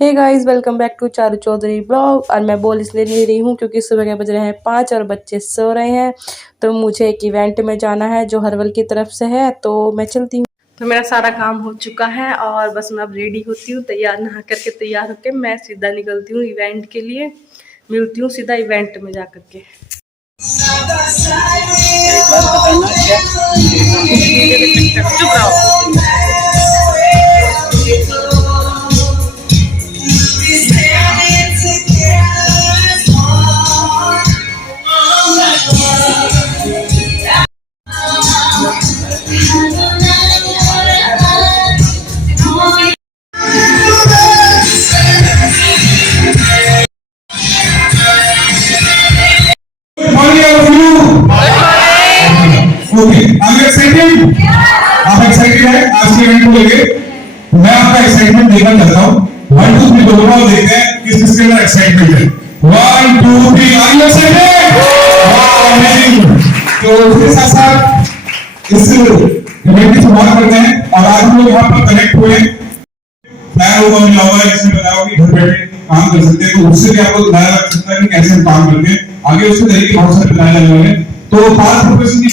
Hey guys, welcome back to Charu Chaudhary blog. और मैं बोल इसलिए नहीं रही हूँ क्योंकि सुबह के बज रहे हैं 5 और बच्चे सो रहे हैं। तो मुझे एक इवेंट में जाना है जो हरवल की तरफ से है, तो मैं चलती हूँ। तो मेरा सारा काम हो चुका है और बस मैं अब रेडी होती हूँ, तैयार नहा करके तैयार होकर मैं सीधा निकलती हूँ इवेंट के लिए। मिलती हूँ सीधा इवेंट में जा करके। एक बार बताना क्या चुप रहो। आप एक्साइटेड है आज के इवेंट को लेके? मैं आपका एक्साइटमेंट देखना चाहता हूँ। 1 2 3 दोनों को देखते हैं किस किसके अंदर एक्साइटमेंट है। 1 2 3 आर यू एक्साइटेड? अमेजिंग। तो उसके साथ साथ इस इवेंट की शुरुआत करते हैं और आज हम लोग यहाँ पर कनेक्ट हुए हैं। नया लोगों को मिला हुआ है जिसने बताया कि घर बैठे काम कर सकते हैं, तो उससे भी आपको नया लग सकता है कि कैसे हम काम करते हैं। आगे उसके तरीके बहुत सारे बताए जाने वाले हैं। तो पांच प्रोफेशन की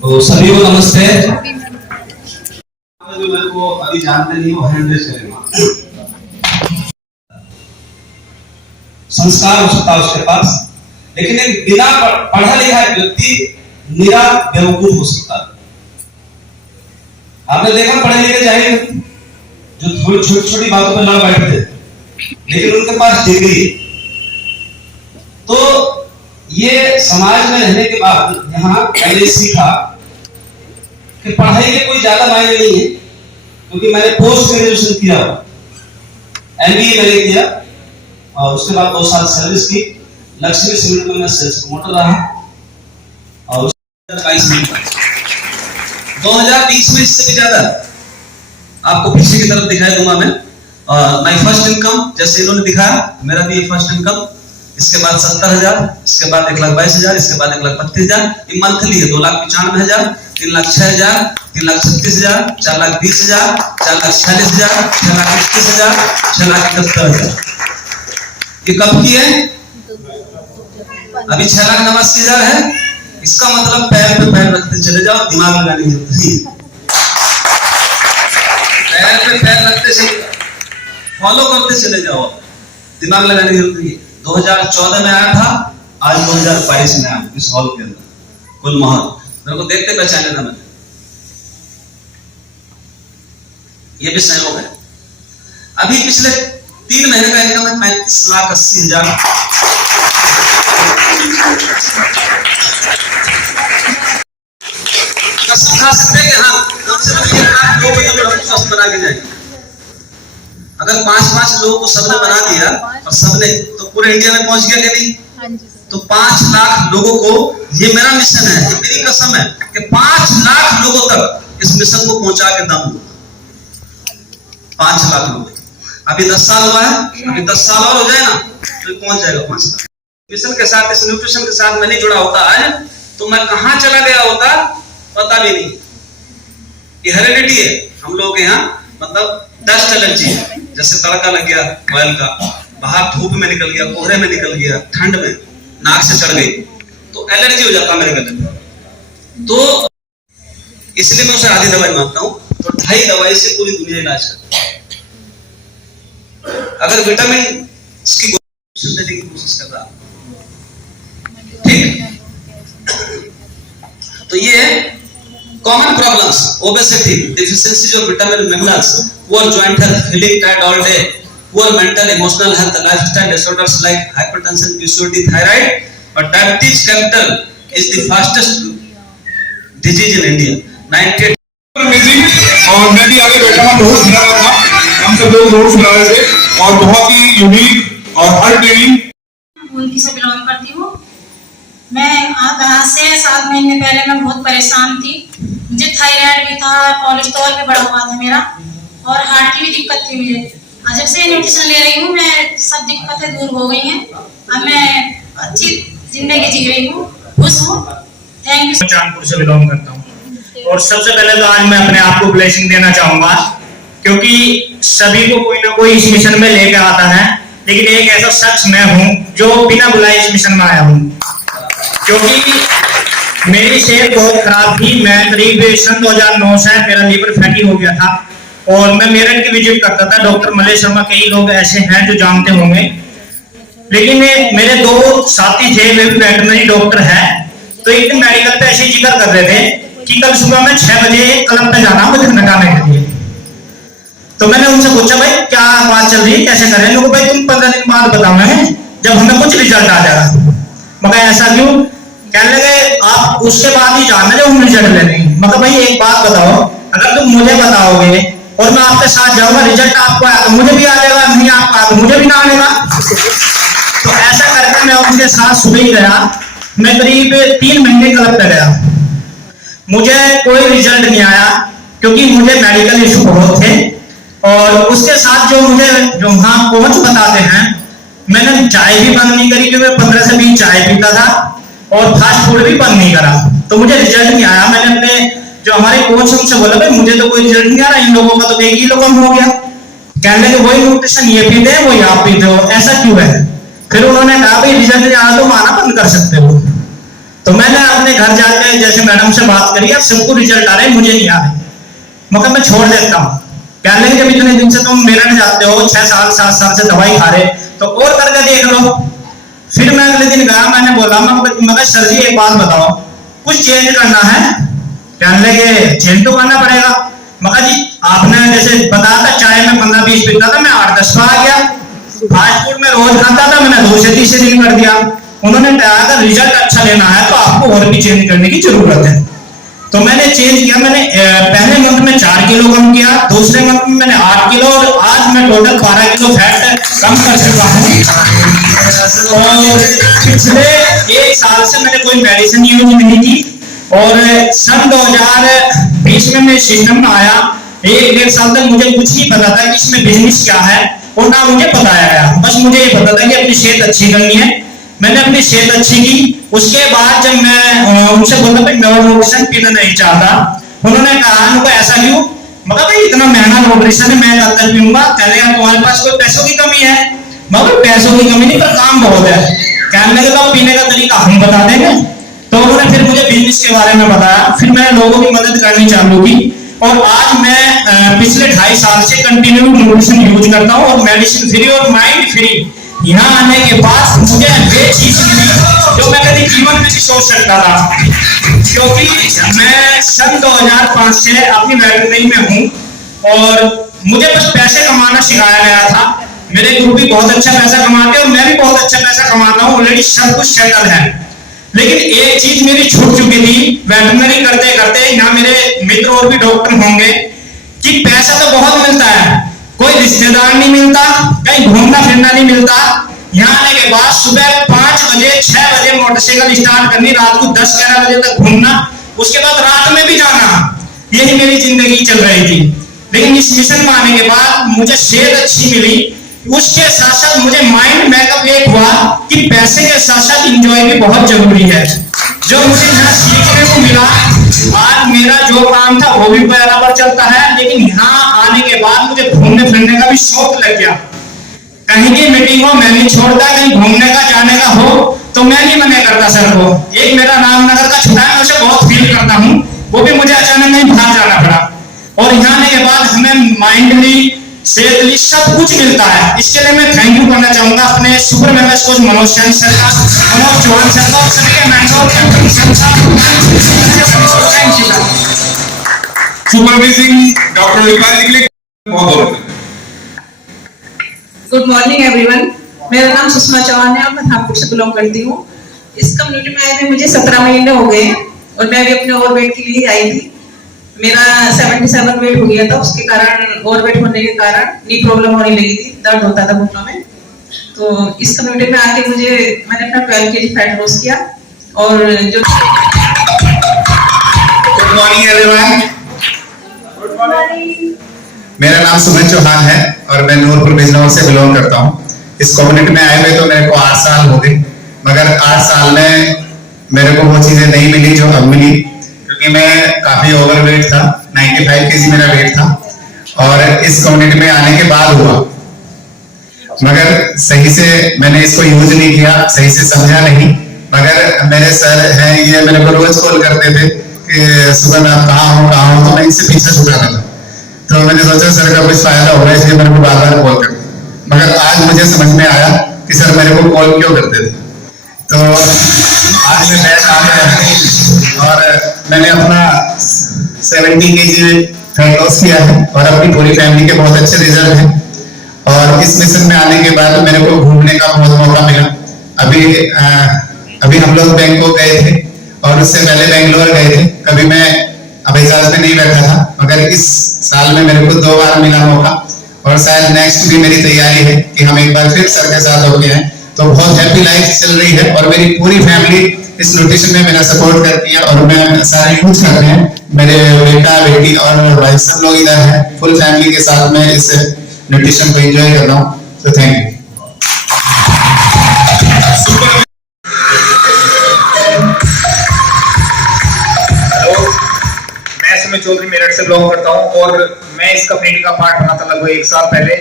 तो सभी को नमस्ते। जो मेरे को अभी जानते नहीं वो हैंड रेज करेंगे। संस्कार हो सकता है उसके पास, लेकिन एक बिना पढ़ा लिखा व्यक्ति निरा बेवकूफ हो सकता है। आपने देखा पढ़े लिखे जाहिल जो थोड़ी छोटी छोटी बातों पर लड़ बैठते हैं, लेकिन उनके पास डिग्री। तो ये समाज में रहने के बाद यहाँ मैंने सीखा कि पढ़ाई के कोई ज्यादा मायने नहीं है, क्योंकि मैंने पोस्ट ग्रेजुएशन किया, एमबीए मैंने किया और उसके बाद 2 साल सर्विस की। लक्ष्मी सीमेंट में मैं सेल्स प्रमोटर रहा और 2020 में इससे भी ज्यादा आपको पीछे की तरफ दिखाई दूंगा मैं। माय फर्स्ट इनकम जैसे इन्होंने दिखाया, मेरा भी ये फर्स्ट इनकम। इसके बाद 70,000, इसके बाद 1,22,000, इसके बाद 1,32,000। ये मंथली है। 2,95,000, 3,06,000, 3,36,000, 4,20,000, 4,46,000, 6,21,000, 6,71,000। ये कब की है? अभी 6,89,000 है। इसका मतलब पैर पे पैर रखते चले जाओ, दिमाग लगाने की जरूरत नहीं। पैर पे पैर रखते चले, फॉलो करते चले जाओ, दिमाग लगाने की जरूरत नहीं। 2014 में आया था, आज 2022 में आया इस हॉल के अंदर। कुल मोहर मेरे को देखते पहचाने था मैंने। ये भी सहयोग है। अभी पिछले 3 महीने का इनकम है 35,80,000। कसम खा सकते हैं कि हाँ कम से कम 1 लाख लोगों को स्वस्थ बना के जाएंगे। अगर 5-5 लोगों को सबने बना दिया और सबने, तो पूरे इंडिया में पहुंच गया कि नहीं? तो 5 लाख लोगों को, ये मेरा मिशन है, ये मेरी कसम है कि 5 लाख लोगों तक इस मिशन को पहुंचा के दम दूंगा। 5 लाख लोग। अभी 10 साल हुआ है, अभी 10 साल और हो जाए ना तो पहुंच जाएगा 5 लाख। मिशन के साथ, इस न्यूट्रिशन के साथ मैं नहीं जुड़ा होता आज, तो मैं कहां चला गया होता पता भी नहीं। ये हेरेडिटी है हम लोगों के यहाँ, मतलब डस्ट एलर्जी है। जैसे तड़का लग गया ऑयल का, बाहर धूप में निकल गया, कोहरे में निकल गया, ठंड में नाक से चढ़ गई, तो एलर्जी हो जाता मेरे गले में। तो इसलिए मैं उसे आधी दवाई मानता हूं। तो 2.5 दवाई से पूरी दुनिया इलाज करती है। अगर विटामिन की देने की कोशिश कर रहा, ठीक। तो ये common problems: obesity, deficiency of vitamin minerals, poor joint health, feeling tired all day, poor mental emotional health, lifestyle disorders like hypertension, PCOD, thyroid. But diabetes capital is the fastest disease in India. 98 amazing. और मैं भी आगे बैठा हूँ, बहुत सुना रहा था, हम सब लोग बहुत सुना रहे थे और बहुत ही यूनिक और हर ट्रेनिंग उनकी से बिलोंग करती हूँ मैं। आज से 7 महीने पहले मैं बहुत परेशान थी। मुझे थायराइड भी था, कोलेस्ट्रॉल भी बढ़ा हुआ था मेरा, और हार्ट की भी दिक्कत थी मुझे। जब से न्यूट्रिशन ले रही हूँ मैं सब दिक्कतें दूर हो गई हैं। अब मैं अच्छी जिंदगी जी रही हूँ, खुश हूँ। Thank you. चांदपुर से बिलोंग करता हूँ और सबसे पहले तो आज मैं अपने आप को ब्लेसिंग देना चाहूंगा, क्योंकि सभी को कोई ना कोई इस मिशन में लेकर आता है, लेकिन एक ऐसा शख्स मैं हूं जो बिना बुलाए इस मिशन में आया हूं। क्योंकि मेरी सेहत बहुत खराब थी, मैं करीब सन 2009 से मेरा लीवर फैटी हो गया था और मैं मेरठ की विजिट करता था। डॉक्टर मलेश शर्मा, कई लोग ऐसे हैं जो जानते होंगे, लेकिन मेरे दो साथी थे, वे भी वेटरनरी डॉक्टर है। तो एक दिन मेडिकल पे ऐसे ही जिक्र कर रहे थे कि कल सुबह में 6 बजे क्लब पे जाना मुझे नटाने के लिए। तो मैंने उनसे पूछा, भाई क्या बात चल रही है, कैसे कर रहे हैं? भाई तुम 15 दिन बाद बताना है जब हमें कुछ रिजल्ट आ जाएगा। मगर ऐसा क्यों? कहने लगे आप उसके बाद ही जानना जब हम रिजल्ट लेंगे। मगर भाई एक बात बताओ, अगर तुम मुझे बताओगे और मैं आपके साथ जाऊंगा, रिजल्ट आपको आया तो मुझे भी आ जाएगा, नहीं आपका तो मुझे भी ना आएगा। तो ऐसा करके मैं उनके साथ सुबह ही गया। मैं करीब 3 महीने क्लब पे गया, मुझे कोई रिजल्ट नहीं आया क्योंकि मुझे मेडिकल इशू बहुत थे। और उसके साथ जो मुझे जो वहां कोच बताते हैं, मैंने चाय भी बंद नहीं करी, क्योंकि 15 से 20 चाय पीता था और फास्ट फूड भी बंद नहीं करा, तो मुझे रिजल्ट नहीं आया। मैंने अपने जो हमारे कोच उनसे बोला, भाई मुझे तो कोई रिजल्ट नहीं आ रहा, इन लोगों का तो 1 किलो कम हो गया। कहने लगे वही न्यूट्रिशन ये पीते हैं वही आप पीते हो, ऐसा क्यों है? फिर उन्होंने कहा भाई रिजल्ट नहीं आया तो माना बंद कर सकते हो। तो मैंने अपने घर जाकर जैसे मैडम से बात करी, अब सबको रिजल्ट आ रहे, मुझे नहीं आ रहे, मगर मैं छोड़ देता हूँ। कहने लगे जब इतने दिन से तुम मेरठ जाते हो, 6 साल 7 साल से दवाई खा रहे, तो और करके देख लो। फिर मैं अगले दिन गया, मैंने बोला मगर सर जी एक बात बताओ, कुछ चेंज करना है? कहने लगे चेंज तो करना पड़ेगा। मगर जी आपने जैसे बताया था चाय में 15-20 पीता था, मैं 8-10 आ गया। फास्ट फूड में रोज खाता था, मैंने 2 से 3 दिन कर दिया। उन्होंने कहा अगर रिजल्ट अच्छा लेना है तो आपको और भी चेंज करने की जरूरत है। तो मैंने चेंज किया। मैंने पहले मंथ में 4 किलो कम किया, दूसरे मंथ में मैंने 8 किलो और आज मैं टोटल 12 किलो फैट कम कर चुका हूँ। और पिछले 1 साल से मैंने कोई मेडिसिन यूज नहीं की और सन 2020 में मैं सिस्टम में आया। 1-1.5 साल तक मुझे कुछ नहीं पता था कि इसमें बिजनेस क्या है और ना मुझे बताया गया। बस मुझे ये पता था कि अपनी सेहत अच्छी करनी है। मैंने अपनी सेहत अच्छी की। उसके बाद जब मैं उनसे बोला भाई मैं न्यूट्रिशन पीना नहीं चाहता, उन्होंने कहा उनको ऐसा क्यों? मगर भाई इतना महंगा न्यूट्रिशन है, मैं कब तक पीऊंगा? कहने लगा तुम्हारे पास कोई पैसों की कमी है? मगर पैसों की कमी नहीं, पर काम बहुत है। कहने लगे तो पीने का तरीका हम बता देंगे। तो उन्होंने फिर मुझे बिजनेस के बारे में बताया, फिर मैंने लोगों की मदद करनी चालू की और आज मैं पिछले 2.5 साल से कंटिन्यू न्यूट्रिशन यूज करता हूँ और मेडिसिन फ्री और माइंड फ्री। यहाँ आने के बाद मुझे वे चीज मिली जो मैं कभी जीवन में नहीं सोच सकता था, क्योंकि मैं सन 2005 से अपनी वेटरनरी में हूँ और मुझे बस पैसे कमाना सिखाया गया था। मेरे गुरु भी बहुत अच्छा पैसा कमाते हैं और मैं भी बहुत अच्छा पैसा कमाता हूँ, ऑलरेडी सब कुछ सेटल है। लेकिन एक चीज मेरी छूट चुकी थी वेटरनरी करते करते। यहाँ मेरे मित्र और भी डॉक्टर होंगे कि पैसा तो बहुत मिलता है, कोई रिश्तेदार नहीं मिलता, कहीं घूमना फिरना नहीं मिलता। यहाँ आने के बाद सुबह 5 बजे 6 बजे मोटरसाइकिल स्टार्ट करनी, रात को 10-11 बजे तक घूमना, उसके बाद रात में भी जाना, यही मेरी जिंदगी चल रही थी। लेकिन इस मिशन में आने के बाद मुझे सेहत अच्छी मिली, उसके साथ साथ मुझे माइंड मेकअप एक हुआ कि पैसे के साथ साथ इंजॉय भी बहुत जरूरी है, जो मुझे यहाँ सीखने को मिला। आज मेरा जो काम था वो भी बराबर चलता है, लेकिन यहाँ आने के बाद मुझे घूमने फिरने का भी शौक लग गया। कहीं की मीटिंग हो मैं नहीं छोड़ता, कहीं घूमने का जाने का हो तो मैं नहीं मना करता सर को। एक मेरा रामनगर का छुट्टा है, मैं उसे बहुत फील करता हूँ, वो भी मुझे अचानक नहीं बाहर जाना पड़ा। और यहाँ आने के बाद हमें माइंडली सेहतली सब कुछ मिलता है। इसके लिए मैं थैंक यू करना चाहूंगा अपने super members coach Manoj sir का, मनोज चौहान सर का और सभी के mentor thank you. Supervising doctor Vikas ji के लिए बहुत बहुत गुड मॉर्निंग एवरीवन। मेरा नाम सुषमा चौहान है और मैं थानपुर से बिलोंग करती हूँ। इस कम्युनिटी में आए हुए मुझे 17 महीने हो गए और मैं भी अपने ओवरवेट के लिए आई थी। मेरा 77 वेट हो गया था, उसके कारण ओवरवेट होने के कारण नी प्रॉब्लम होने लगी थी, दर्द होता था घुटनों में। तो इस कम्युनिटी में आके मैंने अपना 12 kg फैट लॉस किया और जो good morning everyone. Good morning. मेरा नाम सुमन चौहान है और मैं नूरपुर बिजनौर से बिलोंग करता हूँ। इस कम्युनिटी में आए हुए तो मेरे को 8 साल हो गए, मगर 8 साल में मेरे को वो चीजें नहीं मिली जो अब मिली। क्योंकि मैं काफी ओवरवेट था, 95 केजी मेरा वेट था और इस कम्युनिटी में आने के बाद हुआ, मगर सही से मैंने इसको यूज नहीं किया, सही से समझा नहीं। मगर मेरे सर हैं, ये मेरे को रोज कॉल करते थे कि सुगन आप कहाँ हो, तो मैं इनसे पीछे छुड़ाता था। तो मैंने सोचा सर का कुछ फायदा होगा, इसलिए मेरे को बार बार कॉल करते। मगर आज मुझे समझ में आया कि सर मेरे को कॉल क्यों करते थे। तो आज मैं बैठ आ गया और मैंने अपना 70 केजी फैट लॉस किया है और अपनी पूरी फैमिली के बहुत अच्छे रिजल्ट हैं। और इस मिशन में आने के बाद मेरे को घूमने का बहुत मौका मिला। अभी हम लोग बैंकॉक गए थे और उससे पहले बेंगलोर गए थे। कभी मैं हवाई जहाज में नहीं बैठा था, मगर इस साल में मेरे को 2 बार मिला मौका और शायद नेक्स्ट भी मेरी तैयारी है कि हम एक बार फिर सर के साथ होके आए। तो बहुत हैप्पी लाइफ चल रही है और मेरी पूरी फैमिली इस न्यूट्रिशन में मेरा सपोर्ट करती है और मैं सारे यूज करते हैं। मेरे बेटा बेटी और वाइफ सब लोग इधर हैं, फुल फैमिली के साथ में इस न्यूट्रिशन को एंजॉय कर रहा हूँ। तो थैंक यू। मैं चौधरी मेरठ से बिलोंग करता हूं और मैं इस कम्युनिटी का पार्ट बना था लगभग 1 साल पहले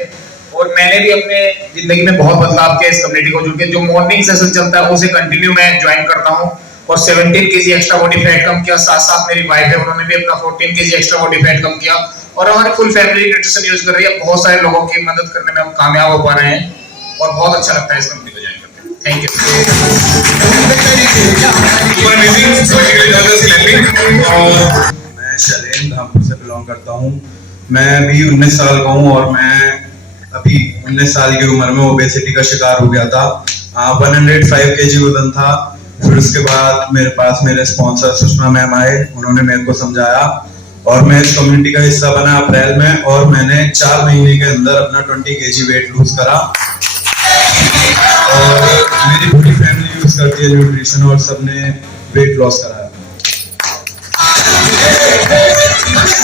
और मैंने भी अपने जिंदगी में बहुत बदलाव किया इस कम्युनिटी को जुड़ के। जो मॉर्निंग सेशन चलता है उसे कंटिन्यू मैं ज्वाइन करता हूं और 17 केजी एक्स्ट्रा बॉडी फैट कम किया। साथ साथ मेरी वाइफ है, उन्होंने भी अपना 14 केजी एक्स्ट्रा बॉडी फैट कम किया और हमारी फुल फैमिली न्यूट्रिशन यूज कर रही है। बहुत सारे लोगों की मदद करने में हम कामयाब हो पा रहे हैं और बहुत अच्छा लगता है इस कम्युनिटी को ज्वाइन करके। Thank you. मैं शैलेंद्र धामपुर से बिलोंग करता हूँ। मैं अभी 19 साल का हूँ और मैं अभी 19 साल की उम्र में ओबेसिटी का शिकार हो गया था। 105 केजी वजन था। फिर उसके बाद मेरे पास मेरे स्पॉन्सर सुषमा मैम आए, उन्होंने मेरे को समझाया और मैं इस कम्युनिटी का हिस्सा बना अप्रैल में और मैंने 4 महीने के अंदर अपना 20 केजी वेट लूज करा और मेरी पूरी फैमिली यूज करती है न्यूट्रिशन और सबने वेट लॉस कराया।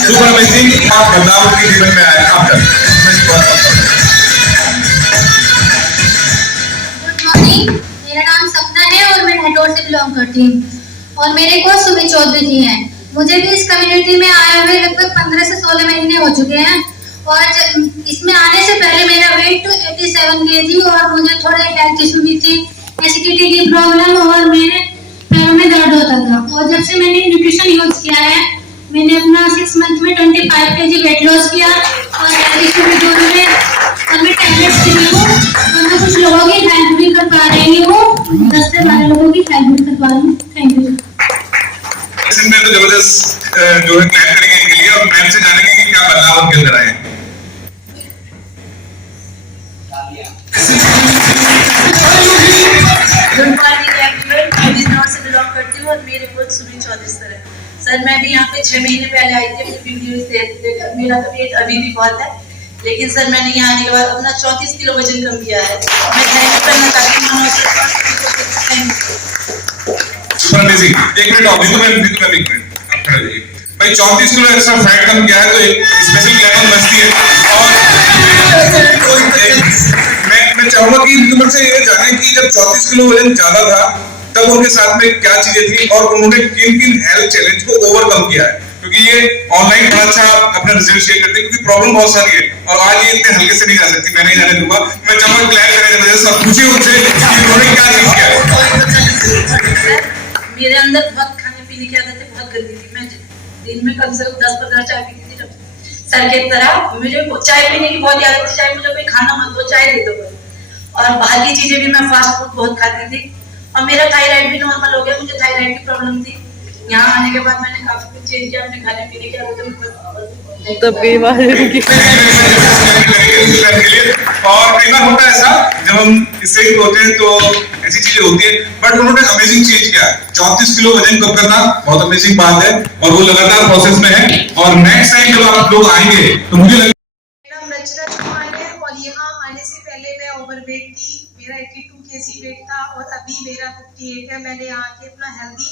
सुपर अमेजिंग, आप बदलाव के जीवन में आए आफ्टर। गुड मॉर्निंग, मेरा नाम सपना है और मैं हटोर से बिलोंग करती हूँ और मेरे को सुमित चौधरी जी हैं। मुझे भी इस कम्युनिटी में आए हुए लगभग 15 से 16 महीने हो चुके हैं और इसमें आने से पहले मेरा वेट 87 केजी और मुझे थोड़े हेल्थ इशू भी थे, एसिडिटी की प्रॉब्लम और मेरे पैरों में दर्द होता था। और जब से मैंने न्यूट्रिशन यूज किया है मैंने अपना 6 मंथ में 25 केजी वेट लॉस किया और हेल्थ इशू भी दूर हुए और मैं टैबलेट्स भी हूँ और मैं कुछ लोगों की हेल्प भी कर पा रही हूँ, 10 से 12 लोगों की हेल्प भी कर पा रही हूँ। Thank you. इसमें तो जबरदस्त जो है प्लान करेंगे इनके लिए और मैम से जानेंगे कि क्या बदलाव उनके अंदर आए। गुड मॉर्निंग एवरीवन, मैं बिजनौर से बिलोंग करती हूँ और मेरे कोच सुमित चौधरी सर है। सर मैं भी यहाँ पे 6 महीने पहले आई थी अपनी वीडियो से। मेरा तो वेट अभी भी बहुत है, लेकिन सर मैंने यहाँ आने के बाद अपना 34 किलो वजन कम किया है। मैं थैंक यू करना चाहती हूँ। Super amazing. 1 मिनट और बिल्कुल मैम, बिल्कुल मैम, 1 मिनट आप खड़े रहिए। भाई 34 किलो एक्स्ट्रा फैट कम किया है तो एक स्पेशल क्लैप बजती है और मैं चाहूंगा कि तुम से ये जाने कि जब 34 किलो वजन ज्यादा था तब उनके साथ में क्या चीजें थी और उन्होंने किन किन हेल्थ चैलेंज को ओवरकम किया है, क्योंकि ये ऑनलाइन बड़ा अच्छा अपना रिजल्ट शेयर करते हैं क्योंकि प्रॉब्लम बहुत सारी है और आज ये इतने हल्के से नहीं जा सकती। मैं नहीं जाने दूंगा, मैं चाहूंगा क्लियर करें वजह से पूछिए उनसे कि उन्होंने क्या चीज किया। मेरे अंदर बहुत खाने पीने की आदतें बहुत गंदी थी। मैं दिन में कम से कम 10-15 चाय पीती थी। सर की तरह मुझे चाय पीने की बहुत आदत थी, चाहे मुझे कोई खाना मत दो चाय दे दो। और बाहर की चीजें भी मैं फास्ट फूड बहुत खाती थी और मेरा थायराइड भी नॉर्मल हो गया। मुझे थायराइड की प्रॉब्लम थी। यहाँ आने के बाद मैंने काफी कुछ चेंज किया अपने खाने पीने की आदतें। तब कई बार और कई बार होता है ऐसा जब हम इससे होते हैं तो ऐसी चीजें होती है, बट उन्होंने अमेजिंग चेंज किया। 34 किलो वजन कम करना बहुत अमेजिंग बात है और वो लगातार प्रोसेस में है और नेक्स्ट टाइम जब आप लोग आएंगे तो मुझे रचना चौहान है और यहाँ आने से पहले मैं ओवरवेट थी। मेरा 82 केजी वेट था और अभी मेरा 58 है। मैंने यहाँ के अपना healthy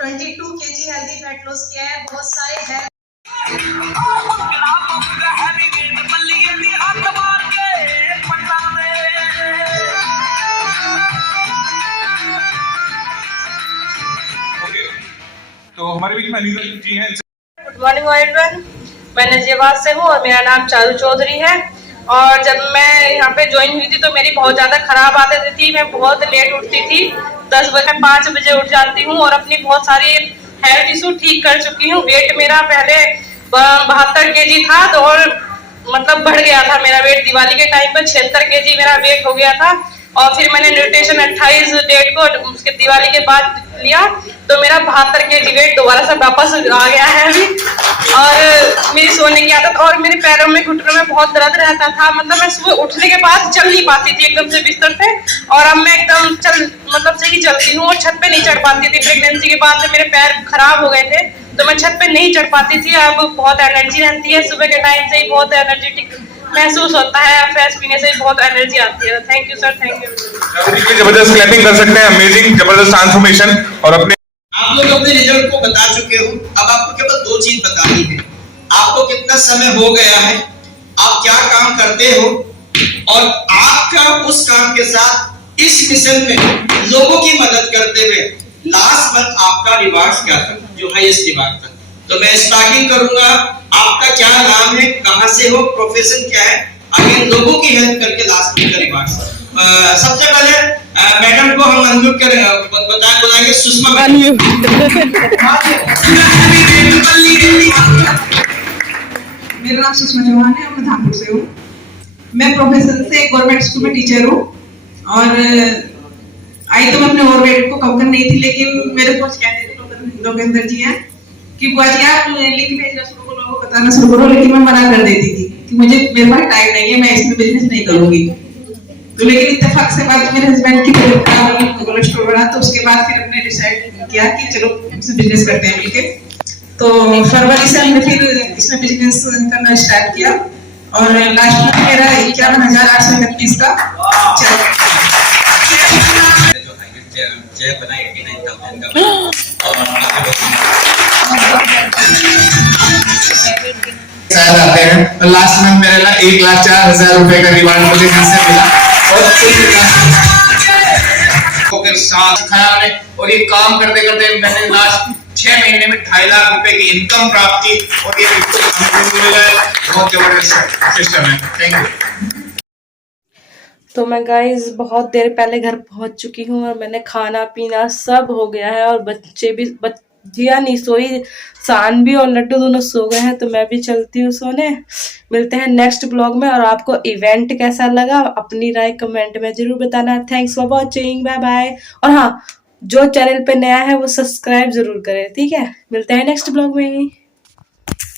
22 KG healthy fat loss किया है। बहुत सारे हेल्थ तो हमारे बीच में अलीजा जी हैं। गुड मॉर्निंग एवरीवन, मैं नजीबाबाद से हूँ और मेरा नाम चारू चौधरी है। और जब मैं यहाँ पे ज्वाइन हुई थी तो मेरी बहुत ज़्यादा खराब आदत थी। मैं बहुत लेट उठती थी, 10 बजे 5 बजे उठ जाती हूँ और अपनी बहुत सारी हेल्थ इशू ठीक कर चुकी हूँ। वेट मेरा पहले 72 kg था तो और मतलब बढ़ गया था मेरा वेट। दिवाली के टाइम पर 76 kg मेरा वेट हो गया था और फिर मैंने न्यूट्रिशन 28 डेट को उसके दिवाली के बाद लिया तो मेरा 72 kg वेट दोबारा से वापस आ गया है अभी। और मेरी सोने की आदत और मेरे पैरों में घुटनों में बहुत दर्द रहता था। मतलब मैं सुबह उठने के बाद चल नहीं पाती थी एकदम से बिस्तर से, और अब मैं एकदम सही चलती हूँ और छत पे नहीं चढ़ पाती थी। प्रेगनेंसी के बाद से मेरे पैर खराब हो गए थे तो मैं छत पे नहीं चढ़ पाती थी। अब बहुत एनर्जी रहती है, सुबह के टाइम से ही बहुत एनर्जेटिक महसूस होता है, फ्रेश पीने से बहुत एनर्जी आती है। Thank you sir, thank you. जबरदस्त क्लैपिंग कर सकते हैं, अमेजिंग जबरदस्त ट्रांसफॉर्मेशन। और अपने आप लोग अपने रिजल्ट को बता चुके हो, अब आपको केवल 2 चीज बतानी है। आपको कितना समय हो गया है, आप क्या काम करते हो और आपका उस काम के साथ इस मिशन में लोगों की मदद करते हुए लास्ट मंथ आपका रिवार्ड क्या था, जो हाईएस्ट रिवार्ड था। तो मैं स्टार्टिंग करूंगा, आपका क्या नाम है, कहां से हो, प्रोफेशन क्या है, आगे लोगों की हेल्प करके लास्ट मंथ का रिवार्ड। सबसे पहले मैडम को हम अनम्यूट कर बुलाएंगे, सुषमा मैडम। मेरा नाम सुषमा चौहान है और मैं धामपुर से हूँ। मैं प्रोफेशन से गवर्नमेंट स्कूल में टीचर हूँ और आई तो मैं अपने ओवरवेट को कम कर नहीं थी, लेकिन मेरे कोच कहते थे लोकेंद्र जी हैं कि बुआ जी आप लिंक भेजना शुरू करो, लोगों को बताना शुरू करो, लेकिन मैं मना कर देती थी कि मुझे मेरे पास टाइम नहीं है, मैं इसमें बिजनेस नहीं करूंगी। तो लेकिन इत्तेफाक से बात मेरे हस्बैंड की तबीयत खराब हुई, कोलेस्ट्रॉल बढ़ा, तो उसके बाद फिर हमने डिसाइड किया कि चलो हमसे बिजनेस करते हैं मिलके। तो फरवरी से हमने फिर इसमें बिजनेस करना स्टार्ट किया और लास्ट में मेरा 51,831 का चेक बनाए 89,000 शायद आते हैं और लास्ट में मेरे ना 1,04,000 रुपए का रिवार्ड मुझे यहाँ से मिला और ये काम करते करते मैंने लास्ट 6 महीने में 2.5 लाख रुपए की इनकम प्राप्त की और ये बहुत जबरदस्त सिस्टम है। Thank you. तो मैं गाइज बहुत देर पहले घर पहुंच चुकी हूँ और मैंने खाना पीना सब हो गया है और बच्चे भी जिया नहीं सोई, सान भी और लड्डू दोनों सो गए हैं। तो मैं भी चलती हूँ सोने। मिलते हैं नेक्स्ट ब्लॉग में और आपको इवेंट कैसा लगा अपनी राय कमेंट में जरूर बताना। Thanks for watching, bye bye. और हाँ, जो चैनल पे नया है वो सब्सक्राइब जरूर करें, ठीक है। मिलते हैं नेक्स्ट ब्लॉग में।